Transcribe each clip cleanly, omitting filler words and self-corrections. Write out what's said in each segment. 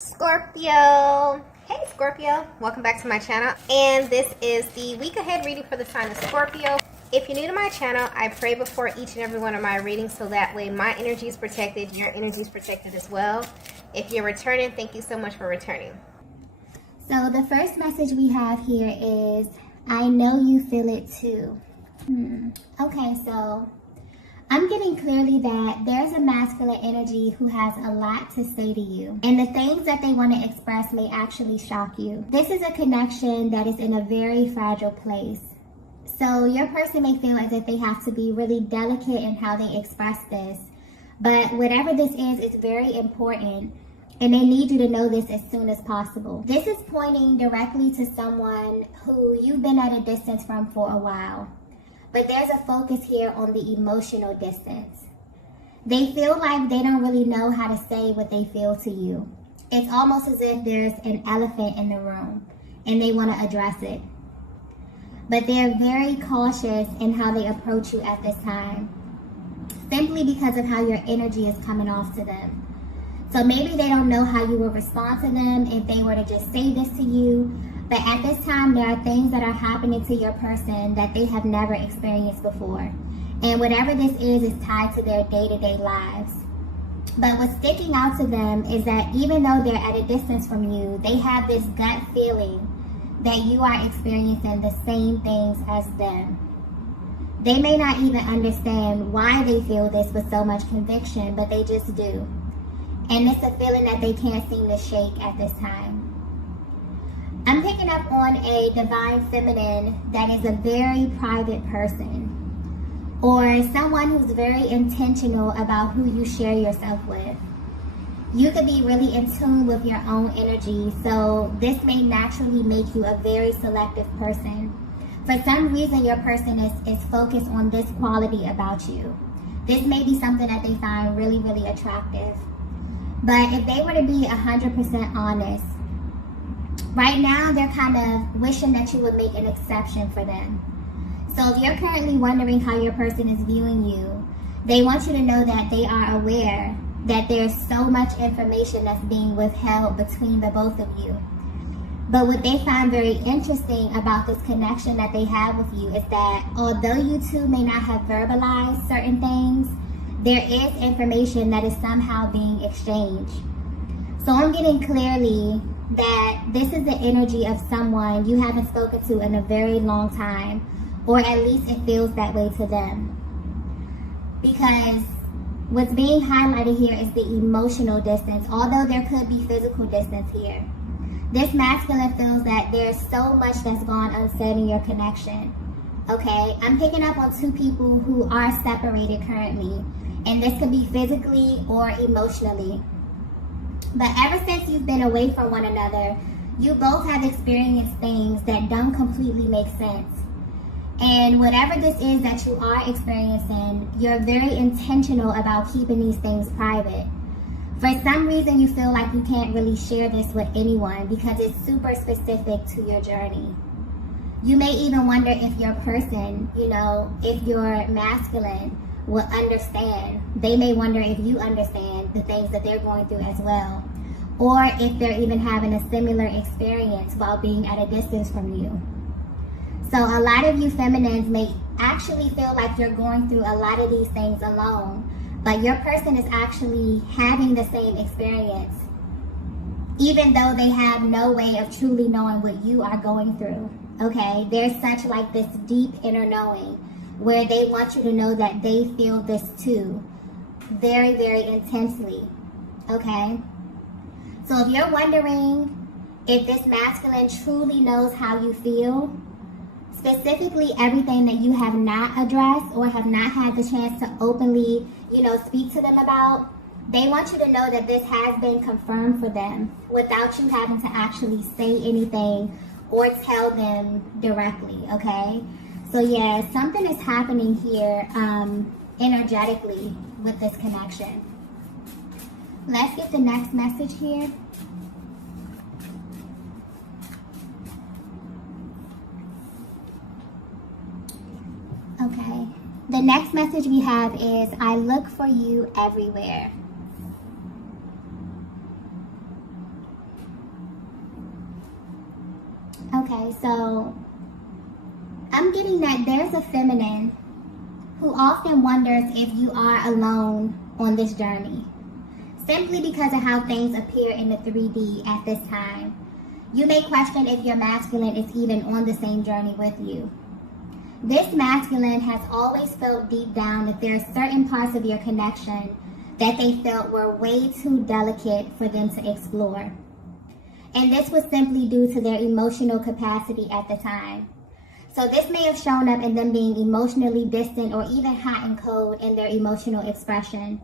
Scorpio. Hey Scorpio, welcome back to my channel, and this is the week ahead reading for the sign of Scorpio. If you're new to my channel, I pray before each and every one of my readings so that way my energy is protected, your energy is protected as well. If you're returning, thank you so much for returning. So the first message we have here is, I know you feel it too. Okay, so I'm getting clearly that there's a masculine energy who has a lot to say to you. And the things that they want to express may actually shock you. This is a connection that is in a very fragile place. So your person may feel as if they have to be really delicate in how they express this. But whatever this is, it's very important. And they need you to know this as soon as possible. This is pointing directly to someone who you've been at a distance from for a while. But there's a focus here on the emotional distance. They feel like they don't really know how to say what they feel to you. It's almost as if there's an elephant in the room and they want to address it. But they're very cautious in how they approach you at this time, simply because of how your energy is coming off to them. So maybe they don't know how you will respond to them if they were to just say this to you. But at this time, there are things that are happening to your person that they have never experienced before. And whatever this is tied to their day-to-day lives. But what's sticking out to them is that even though they're at a distance from you, they have this gut feeling that you are experiencing the same things as them. They may not even understand why they feel this with so much conviction, but they just do. And it's a feeling that they can't seem to shake at this time. I'm picking up on a divine feminine that is a very private person, or someone who's very intentional about who you share yourself with. You could be really in tune with your own energy, so this may naturally make you a very selective person. For some reason, your person is focused on this quality about you. This may be something that they find really, really attractive. But if they were to be 100% honest, right now, they're kind of wishing that you would make an exception for them. So if you're currently wondering how your person is viewing you, they want you to know that they are aware that there's so much information that's being withheld between the both of you. But what they find very interesting about this connection that they have with you is that although you two may not have verbalized certain things, there is information that is somehow being exchanged. So I'm getting clearly that this is the energy of someone you haven't spoken to in a very long time, or at least it feels that way to them. Because what's being highlighted here is the emotional distance, although there could be physical distance here. This masculine feels that there's so much that's gone unsaid in your connection. Okay, I'm picking up on two people who are separated currently, and this could be physically or emotionally. But ever since you've been away from one another, you both have experienced things that don't completely make sense. And whatever this is that you are experiencing, you're very intentional about keeping these things private. For some reason, you feel like you can't really share this with anyone because it's super specific to your journey. You may even wonder if your person, if you're masculine, will understand. They may wonder if you understand the things that they're going through as well, or if they're even having a similar experience while being at a distance from you. So a lot of you feminines may actually feel like you're going through a lot of these things alone, but your person is actually having the same experience, even though they have no way of truly knowing what you are going through. Okay, there's such like this deep inner knowing where they want you to know that they feel this too, very, very intensely, okay? So if you're wondering if this masculine truly knows how you feel, specifically everything that you have not addressed or have not had the chance to openly, speak to them about, they want you to know that this has been confirmed for them without you having to actually say anything or tell them directly, okay? So yeah, something is happening here energetically with this connection. Let's get the next message here. Okay, the next message we have is, I look for you everywhere. Okay, so I'm getting that there's a feminine who often wonders if you are alone on this journey, simply because of how things appear in the 3D at this time. You may question if your masculine is even on the same journey with you. This masculine has always felt deep down that there are certain parts of your connection that they felt were way too delicate for them to explore. And this was simply due to their emotional capacity at the time. So this may have shown up in them being emotionally distant or even hot and cold in their emotional expression,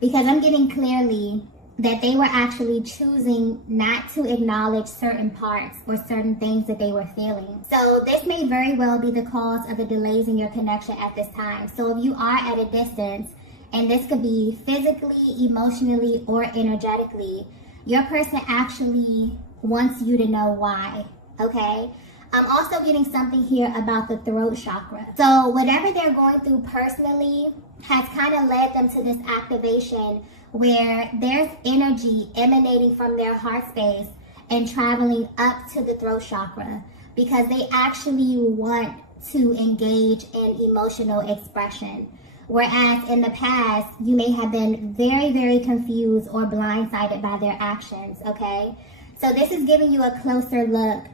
because I'm getting clearly that they were actually choosing not to acknowledge certain parts or certain things that they were feeling. So this may very well be the cause of the delays in your connection at this time. So if you are at a distance, and this could be physically, emotionally, or energetically, your person actually wants you to know why, okay? I'm also getting something here about the throat chakra. So whatever they're going through personally has kind of led them to this activation where there's energy emanating from their heart space and traveling up to the throat chakra, because they actually want to engage in emotional expression. Whereas in the past, you may have been very, very confused or blindsided by their actions, okay? So this is giving you a closer look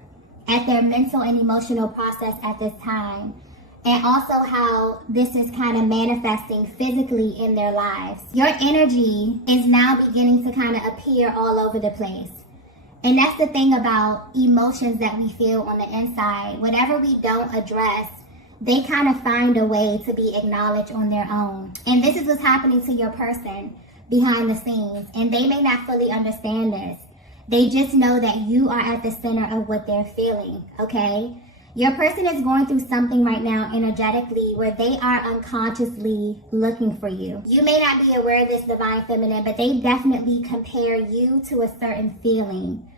at their mental and emotional process at this time, and also how this is kind of manifesting physically in their lives. Your energy is now beginning to kind of appear all over the place. And that's the thing about emotions that we feel on the inside. Whatever we don't address, they kind of find a way to be acknowledged on their own. And this is what's happening to your person behind the scenes. And they may not fully understand this. They just know that you are at the center of what they're feeling, okay? Your person is going through something right now energetically where they are unconsciously looking for you. You may not be aware of this, divine feminine, but they definitely compare you to a certain feeling.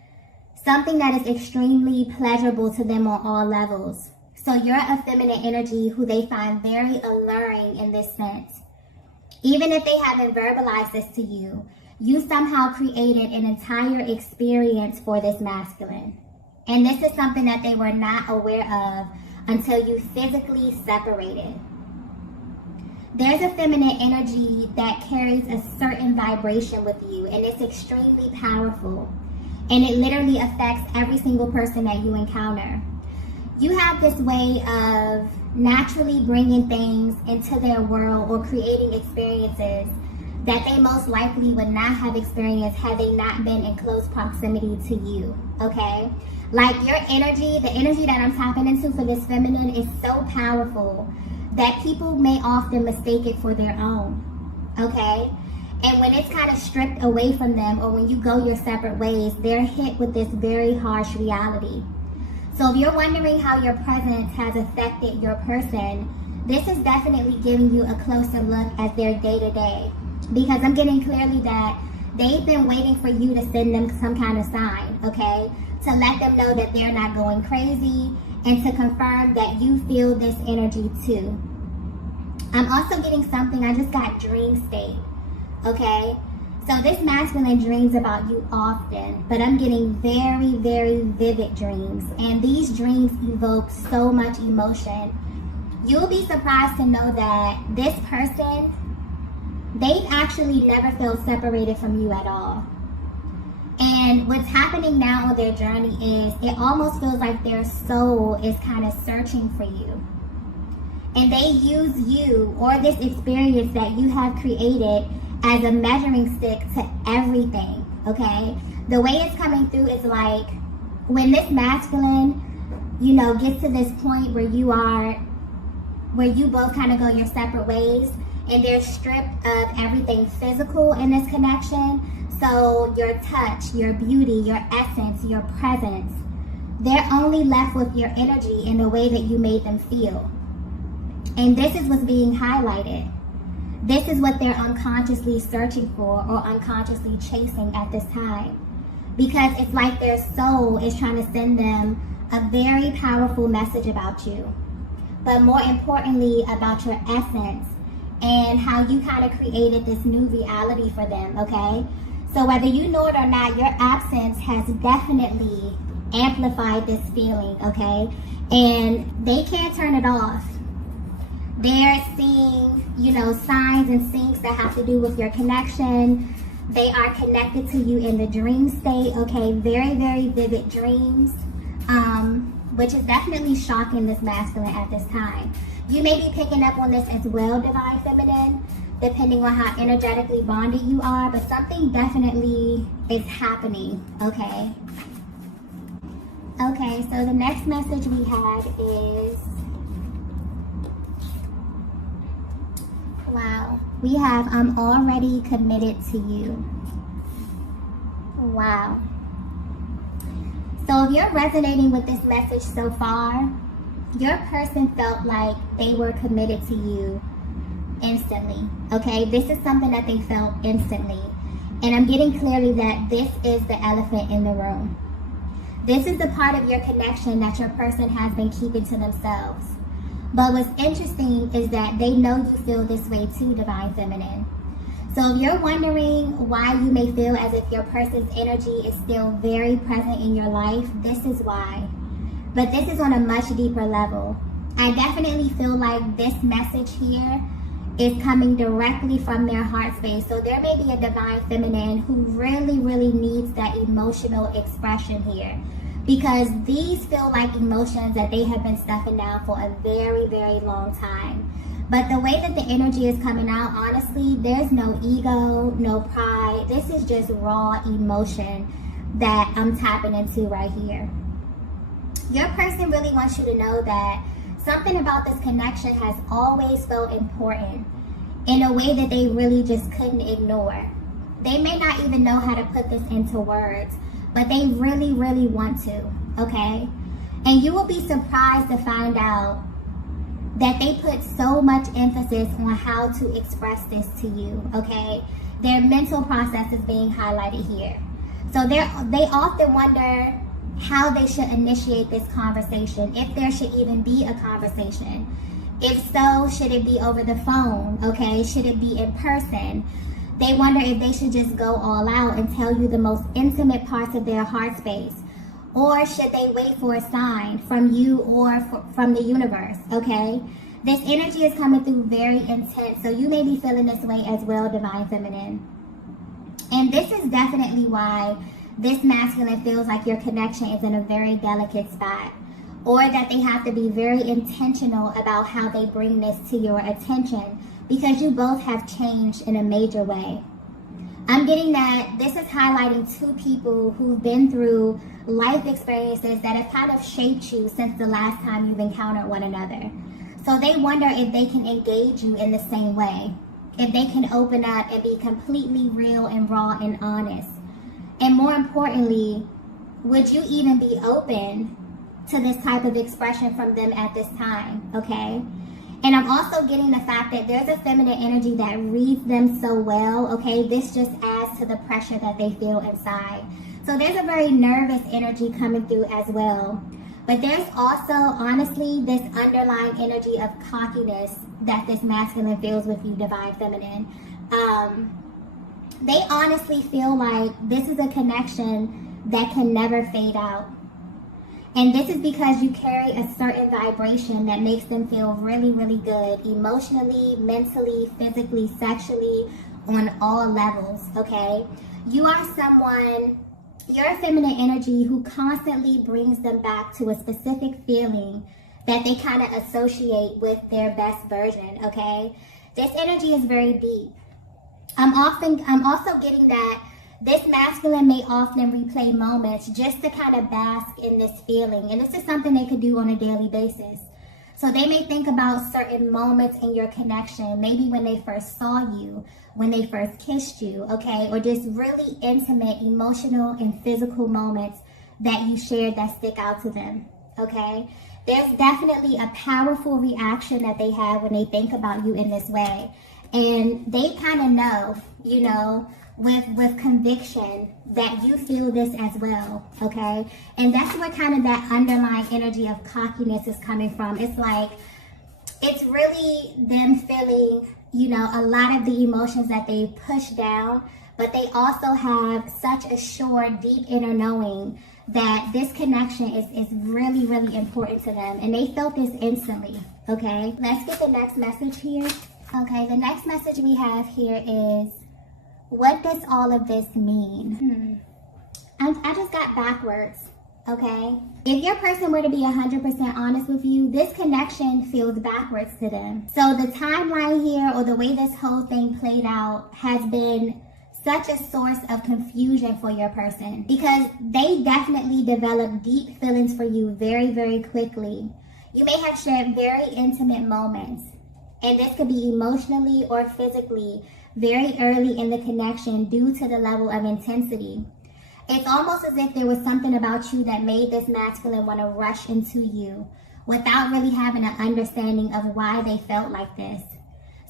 Something that is extremely pleasurable to them on all levels. So you're a feminine energy who they find very alluring in this sense. Even if they haven't verbalized this to you, you somehow created an entire experience for this masculine. And this is something that they were not aware of until you physically separated. There's a feminine energy that carries a certain vibration with you, and it's extremely powerful. And it literally affects every single person that you encounter. You have this way of naturally bringing things into their world or creating experiences that they most likely would not have experienced had they not been in close proximity to you, okay? Like your energy, the energy that I'm tapping into for this feminine is so powerful that people may often mistake it for their own, okay? And when it's kind of stripped away from them, or when you go your separate ways, they're hit with this very harsh reality. So if you're wondering how your presence has affected your person, this is definitely giving you a closer look at their day-to-day. Because I'm getting clearly that they've been waiting for you to send them some kind of sign, okay? To let them know that they're not going crazy, and to confirm that you feel this energy too. I'm also getting something, I just got dream state, okay? So this masculine dreams about you often, but I'm getting very, very vivid dreams. And these dreams evoke so much emotion. You'll be surprised to know that this person, they've actually never felt separated from you at all. And what's happening now on their journey is it almost feels like their soul is kind of searching for you. And they use you or this experience that you have created as a measuring stick to everything, okay? The way it's coming through is like when this masculine, you know, gets to this point where you both kind of go your separate ways, and they're stripped of everything physical in this connection. So your touch, your beauty, your essence, your presence, they're only left with your energy in the way that you made them feel. And this is what's being highlighted. This is what they're unconsciously searching for or unconsciously chasing at this time. Because it's like their soul is trying to send them a very powerful message about you. But more importantly, about your essence and how you kind of created this new reality for them, okay? So whether you know it or not, your absence has definitely amplified this feeling, okay? And they can't turn it off. They're seeing, you know, signs and syncs that have to do with your connection. They are connected to you in the dream state, okay? Very, very vivid dreams, which is definitely shocking this masculine at this time. You may be picking up on this as well, Divine Feminine, depending on how energetically bonded you are, but something definitely is happening, okay? Okay, so the next message we have is, wow, we have, I'm already committed to you. Wow. So if you're resonating with this message so far, your person felt like they were committed to you instantly, okay? This is something that they felt instantly. And I'm getting clearly that this is the elephant in the room. This is the part of your connection that your person has been keeping to themselves. But what's interesting is that they know you feel this way too, Divine Feminine. So if you're wondering why you may feel as if your person's energy is still very present in your life, this is why. But this is on a much deeper level. I definitely feel like this message here is coming directly from their heart space. So there may be a Divine Feminine who really, really needs that emotional expression here, because these feel like emotions that they have been stuffing down for a very, very long time. But the way that the energy is coming out, honestly, there's no ego, no pride. This is just raw emotion that I'm tapping into right here. Your person really wants you to know that something about this connection has always felt important in a way that they really just couldn't ignore. They may not even know how to put this into words, but they really, really want to, okay? And you will be surprised to find out that they put so much emphasis on how to express this to you, okay? Their mental process is being highlighted here. So they often wonder how they should initiate this conversation, if there should even be a conversation. If so, should it be over the phone, okay? Should it be in person? They wonder if they should just go all out and tell you the most intimate parts of their heart space. Or should they wait for a sign from you or from the universe, okay? This energy is coming through very intense, so you may be feeling this way as well, Divine Feminine. And this is definitely why this masculine feels like your connection is in a very delicate spot, or that they have to be very intentional about how they bring this to your attention, because you both have changed in a major way. I'm getting that this is highlighting two people who've been through life experiences that have kind of shaped you since the last time you've encountered one another. So they wonder if they can engage you in the same way, if they can open up and be completely real and raw and honest. And more importantly, would you even be open to this type of expression from them at this time, okay? And I'm also getting the fact that there's a feminine energy that reads them so well, okay? This just adds to the pressure that they feel inside. So there's a very nervous energy coming through as well. But there's also, honestly, this underlying energy of cockiness that this masculine feels with you, Divine Feminine. They honestly feel like this is a connection that can never fade out. And this is because you carry a certain vibration that makes them feel really, really good emotionally, mentally, physically, sexually, on all levels, okay? You are someone, you're a feminine energy who constantly brings them back to a specific feeling that they kind of associate with their best version, okay? This energy is very deep. I'm also getting that this masculine may often replay moments just to kind of bask in this feeling. And this is something they could do on a daily basis. So they may think about certain moments in your connection, maybe when they first saw you, when they first kissed you, okay? Or just really intimate, emotional, and physical moments that you shared that stick out to them, okay? There's definitely a powerful reaction that they have when they think about you in this way. And they kind of know, you know, with conviction that you feel this as well, okay? And that's where kind of that underlying energy of cockiness is coming from. It's like, it's really them feeling, you know, a lot of the emotions that they push down but they also have such a sure, deep inner knowing that this connection is really, really important to them. And they felt this instantly, okay? Let's get the next message here. Okay, the next message we have here is, what does all of this mean? I just got backwards, okay? If your person were to be 100% honest with you, this connection feels backwards to them. So the timeline here, or the way this whole thing played out, has been such a source of confusion for your person, because they definitely developed deep feelings for you very, very quickly. You may have shared very intimate moments, and this could be emotionally or physically very early in the connection due to the level of intensity. It's almost as if there was something about you that made this masculine want to rush into you without really having an understanding of why they felt like this.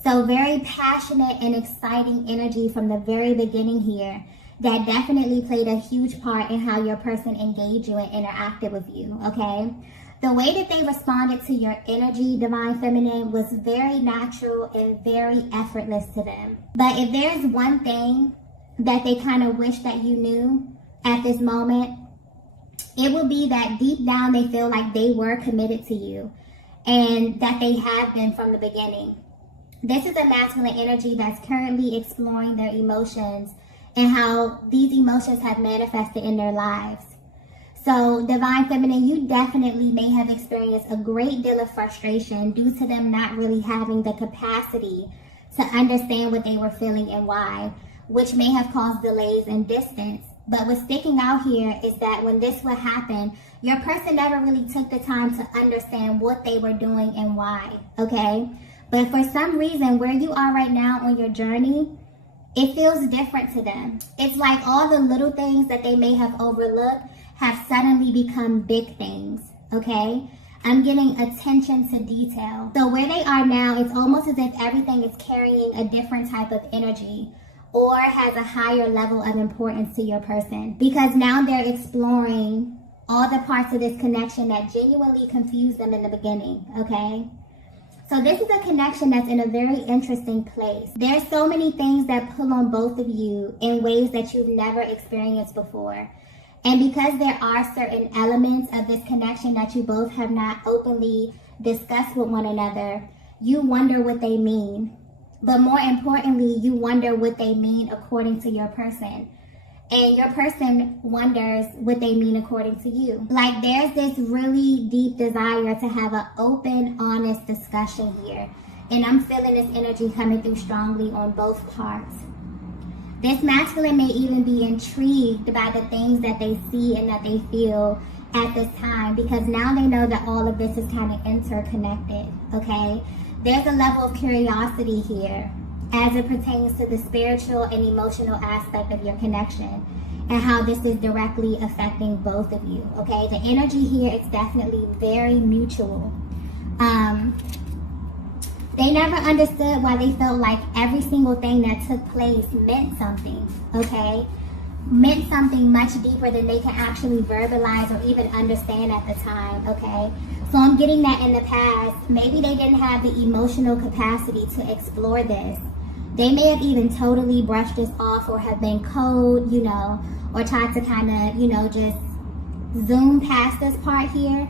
So very passionate and exciting energy from the very beginning here that definitely played a huge part in how your person engaged you and interacted with you, okay? The way that they responded to your energy, Divine Feminine, was very natural and very effortless to them. But if there's one thing that they kind of wish that you knew at this moment, it would be that deep down they feel like they were committed to you, and that they have been from the beginning. This is a masculine energy that's currently exploring their emotions and how these emotions have manifested in their lives. So, Divine Feminine, you definitely may have experienced a great deal of frustration due to them not really having the capacity to understand what they were feeling and why, which may have caused delays and distance. But what's sticking out here is that when this would happen, your person never really took the time to understand what they were doing and why, okay? But for some reason, where you are right now on your journey, it feels different to them. It's like all the little things that they may have overlooked have suddenly become big things, okay? I'm getting attention to detail. So where they are now, it's almost as if everything is carrying a different type of energy or has a higher level of importance to your person, because now they're exploring all the parts of this connection that genuinely confused them in the beginning, okay? So this is a connection that's in a very interesting place. There's so many things that pull on both of you in ways that you've never experienced before. And because there are certain elements of this connection that you both have not openly discussed with one another, you wonder what they mean. But more importantly, you wonder what they mean according to your person. And your person wonders what they mean according to you. Like, there's this really deep desire to have an open, honest discussion here. And I'm feeling this energy coming through strongly on both parts. This masculine may even be intrigued by the things that they see and that they feel at this time, because now they know that all of this is kind of interconnected, okay? There's a level of curiosity here as it pertains to the spiritual and emotional aspect of your connection and how this is directly affecting both of you, okay? The energy here is definitely very mutual. They never understood why they felt like every single thing that took place meant something, okay? Meant something much deeper than they can actually verbalize or even understand at the time, okay? So I'm getting that in the past, maybe they didn't have the emotional capacity to explore this. They may have even totally brushed this off or have been cold, you know, or tried to kind of, you know, just zoom past this part here.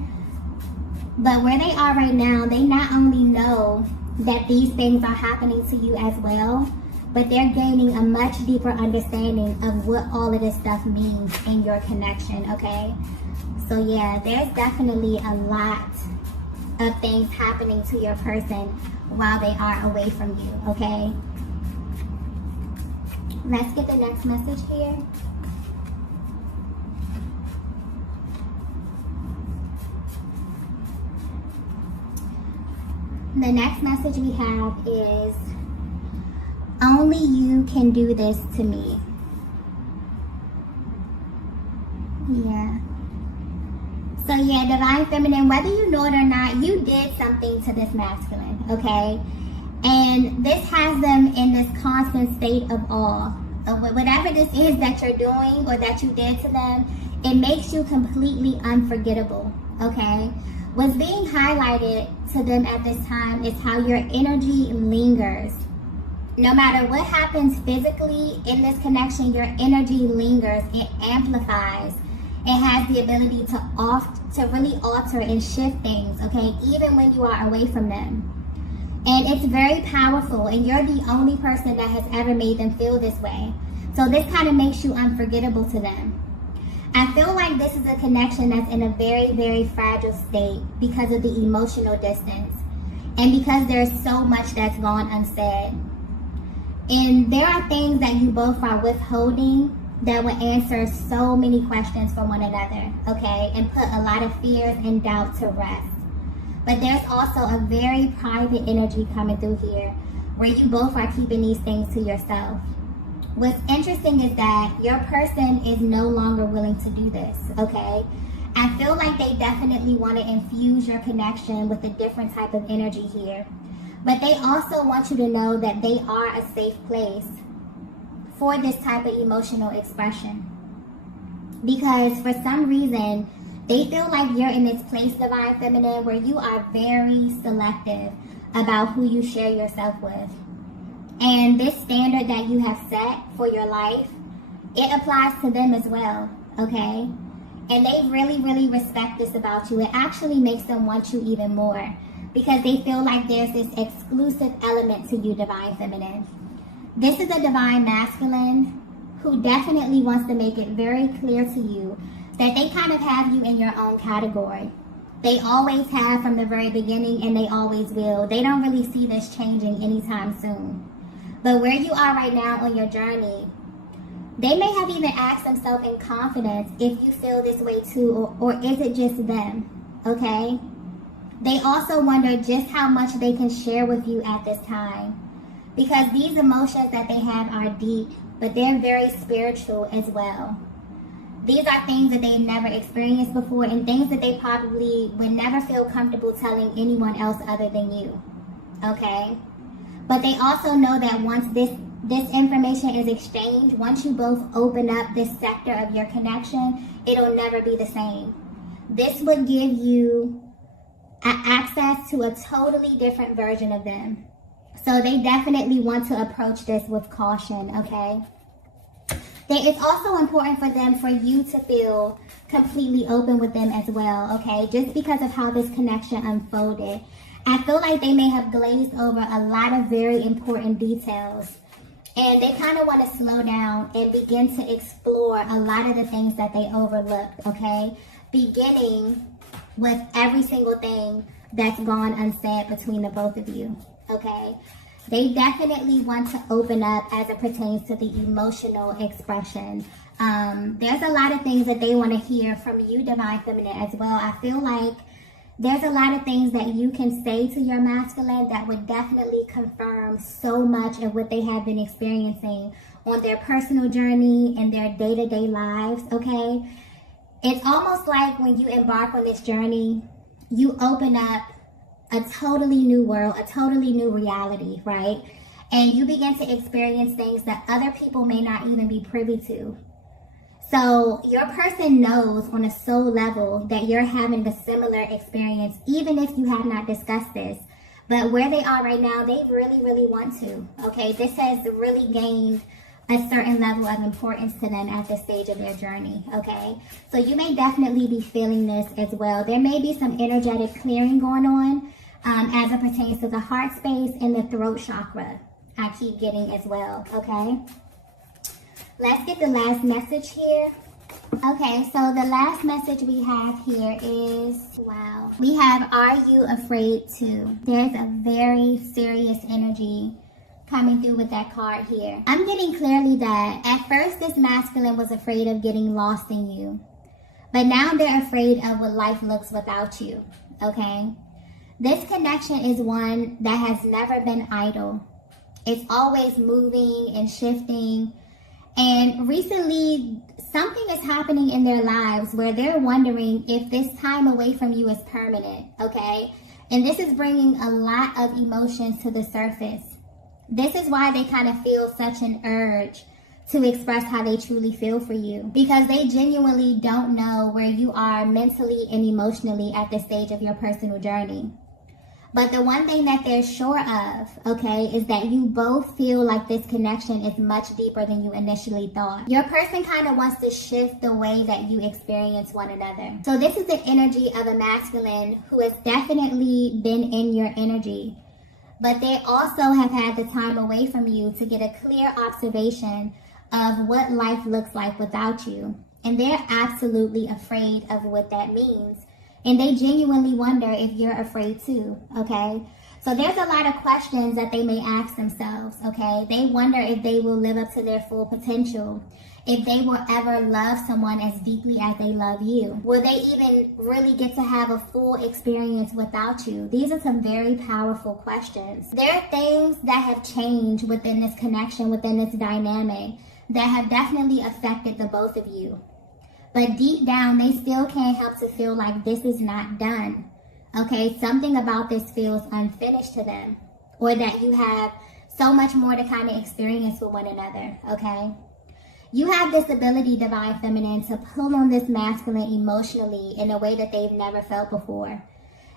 But where they are right now, they not only know that these things are happening to you as well, but they're gaining a much deeper understanding of what all of this stuff means in your connection, okay? So yeah, there's definitely a lot of things happening to your person while they are away from you, okay? Let's get the next message here. The next message we have is, only you can do this to me. Yeah. So yeah, Divine Feminine, whether you know it or not, you did something to this masculine, okay? And this has them in this constant state of awe. Whatever this is that you're doing or that you did to them, it makes you completely unforgettable, okay? What's being highlighted to them at this time is how your energy lingers No matter what happens physically in this connection, your energy lingers, it amplifies. It has the ability to really alter and shift things, okay, even when you are away from them. And it's very powerful, and you're the only person that has ever made them feel this way. So this kind of makes you unforgettable to them. I feel like this is a connection that's in a very, very fragile state because of the emotional distance and because there's so much that's gone unsaid. And there are things that you both are withholding that will answer so many questions for one another, okay, and put a lot of fears and doubt to rest. But there's also a very private energy coming through here where you both are keeping these things to yourself. What's interesting is that your person is no longer willing to do this, okay? I feel like they definitely want to infuse your connection with a different type of energy here. But they also want you to know that they are a safe place for this type of emotional expression. Because for some reason, they feel like you're in this place, Divine Feminine, where you are very selective about who you share yourself with. And this standard that you have set for your life, it applies to them as well, okay? And they really, really respect this about you. It actually makes them want you even more because they feel like there's this exclusive element to you, Divine Feminine. This is a Divine Masculine who definitely wants to make it very clear to you that they kind of have you in your own category. They always have from the very beginning, and they always will. They don't really see this changing anytime soon. But where you are right now on your journey, they may have even asked themselves in confidence if you feel this way too, or is it just them, okay? They also wonder just how much they can share with you at this time, because these emotions that they have are deep, but they're very spiritual as well. These are things that they've never experienced before and things that they probably would never feel comfortable telling anyone else other than you, okay? But they also know that once this information is exchanged, once you both open up this sector of your connection, it'll never be the same. This would give you access to a totally different version of them. So they definitely want to approach this with caution, okay? It's also important for them for you to feel completely open with them as well, okay? Just because of how this connection unfolded. I feel like they may have glazed over a lot of very important details. And they kind of want to slow down and begin to explore a lot of the things that they overlooked, okay? Beginning with every single thing that's gone unsaid between the both of you, okay? They definitely want to open up as it pertains to the emotional expression. There's a lot of things that they want to hear from you, Divine Feminine, as well. I feel like there's a lot of things that you can say to your masculine that would definitely confirm so much of what they have been experiencing on their personal journey and their day-to-day lives, okay? It's almost like when you embark on this journey, you open up a totally new world, a totally new reality, right? And you begin to experience things that other people may not even be privy to. So your person knows on a soul level that you're having a similar experience, even if you have not discussed this. But where they are right now, they really, really want to, okay? This has really gained a certain level of importance to them at this stage of their journey, okay? So you may definitely be feeling this as well. There may be some energetic clearing going on as it pertains to the heart space and the throat chakra. I keep getting as well, okay? Let's get the last message here. Okay, so the last message we have here is, wow. We have, are you afraid to? There's a very serious energy coming through with that card here. I'm getting clearly that at first this masculine was afraid of getting lost in you. But now they're afraid of what life looks without you, okay? This connection is one that has never been idle. It's always moving and shifting. And recently, something is happening in their lives where they're wondering if this time away from you is permanent, okay? And this is bringing a lot of emotions to the surface. This is why they kind of feel such an urge to express how they truly feel for you, because they genuinely don't know where you are mentally and emotionally at this stage of your personal journey. But the one thing that they're sure of, okay, is that you both feel like this connection is much deeper than you initially thought. Your person kind of wants to shift the way that you experience one another. So this is the energy of a masculine who has definitely been in your energy. But they also have had the time away from you to get a clear observation of what life looks like without you. And they're absolutely afraid of what that means. And they genuinely wonder if you're afraid too, okay? So there's a lot of questions that they may ask themselves, okay? They wonder if they will live up to their full potential, if they will ever love someone as deeply as they love you. Will they even really get to have a full experience without you? These are some very powerful questions. There are things that have changed within this connection, within this dynamic, that have definitely affected the both of you. But deep down, they still can't help to feel like this is not done. Okay, something about this feels unfinished to them. Or that you have so much more to kind of experience with one another, okay? You have this ability, Divine Feminine, to pull on this masculine emotionally in a way that they've never felt before.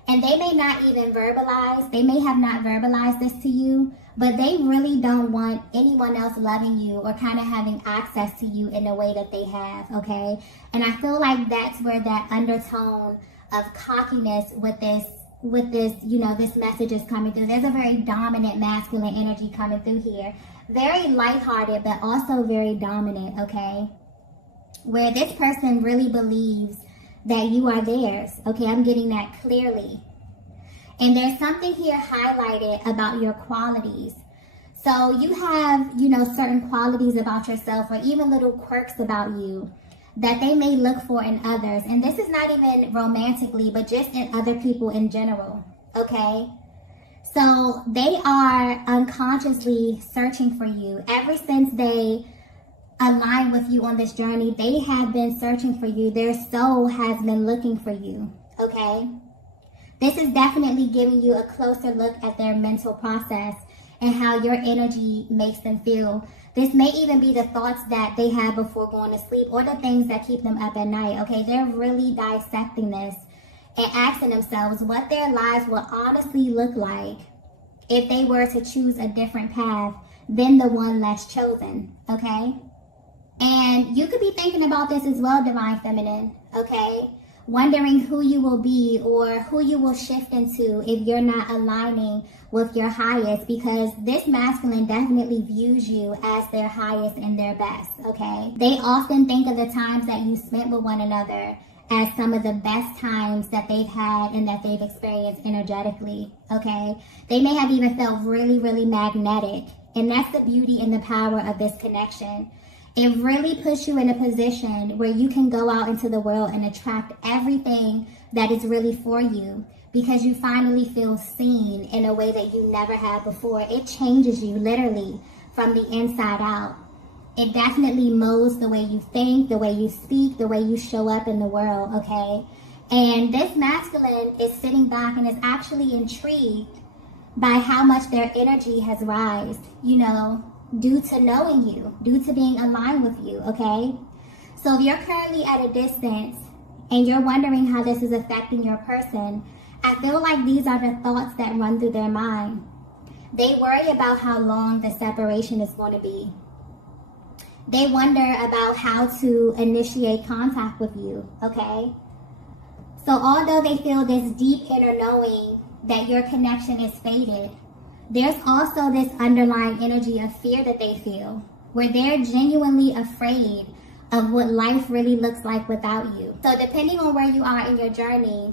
And they may not even verbalize, they may have not verbalized this to you, but they really don't want anyone else loving you or kind of having access to you in the way that they have, okay? And I feel like that's where that undertone of cockiness with this, this message is coming through. There's a very dominant masculine energy coming through here. Very lighthearted, but also very dominant, okay? Where this person really believes that you are theirs, okay? I'm getting that clearly. And there's something here highlighted about your qualities. So you have, certain qualities about yourself or even little quirks about you that they may look for in others. And this is not even romantically, but just in other people in general, okay? So they are unconsciously searching for you. Ever since they align with you on this journey, they have been searching for you. Their soul has been looking for you, okay? This is definitely giving you a closer look at their mental process and how your energy makes them feel. This may even be the thoughts that they have before going to sleep or the things that keep them up at night, okay? They're really dissecting this and asking themselves what their lives will honestly look like if they were to choose a different path than the one that's chosen, okay? And you could be thinking about this as well, Divine Feminine, okay? Wondering who you will be or who you will shift into if you're not aligning with your highest, because this masculine definitely views you as their highest and their best, okay? They often think of the times that you spent with one another as some of the best times that they've had and that they've experienced energetically, okay? They may have even felt really, really magnetic, and that's the beauty and the power of this connection. It really puts you in a position where you can go out into the world and attract everything that is really for you, because you finally feel seen in a way that you never have before. It changes you literally from the inside out. It definitely molds the way you think, the way you speak, the way you show up in the world, okay? And this masculine is sitting back and is actually intrigued by how much their energy has risen, due to knowing you, due to being aligned with you, okay? So if you're currently at a distance and you're wondering how this is affecting your person, I feel like these are the thoughts that run through their mind. They worry about how long the separation is going to be. They wonder about how to initiate contact with you, okay? So although they feel this deep inner knowing that your connection is faded, there's also this underlying energy of fear that they feel, where they're genuinely afraid of what life really looks like without you. So depending on where you are in your journey,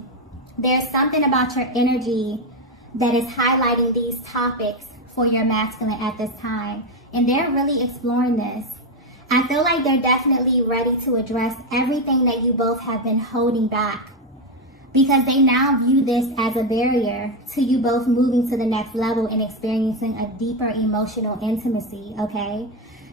there's something about your energy that is highlighting these topics for your masculine at this time. And they're really exploring this. I feel like they're definitely ready to address everything that you both have been holding back, because they now view this as a barrier to you both moving to the next level and experiencing a deeper emotional intimacy, okay?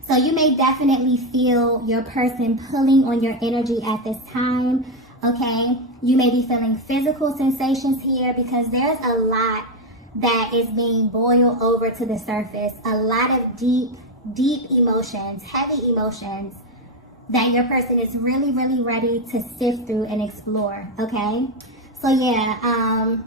So you may definitely feel your person pulling on your energy at this time, okay? You may be feeling physical sensations here, because there's a lot that is being boiled over to the surface, a lot of deep emotions, heavy emotions that your person is really, really ready to sift through and explore, okay? So yeah,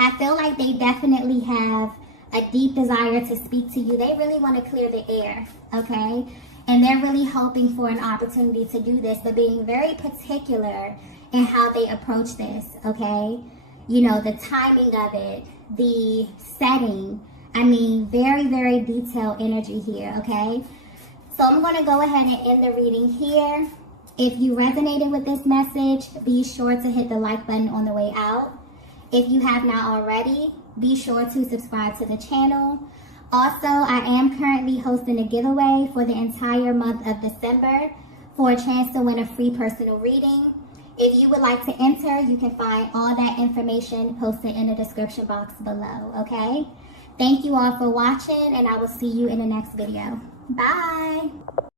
I feel like they definitely have a deep desire to speak to you. They really want to clear the air, okay? And they're really hoping for an opportunity to do this, but being very particular in how they approach this, okay? You know, the timing of it, the setting. I mean, very, very detailed energy here, okay? So I'm going to go ahead and end the reading here. If you resonated with this message, be sure to hit the like button on the way out. If you have not already, be sure to subscribe to the channel. Also, I am currently hosting a giveaway for the entire month of December for a chance to win a free personal reading. If you would like to enter, you can find all that information posted in the description box below, okay? Thank you all for watching, and I will see you in the next video. Bye!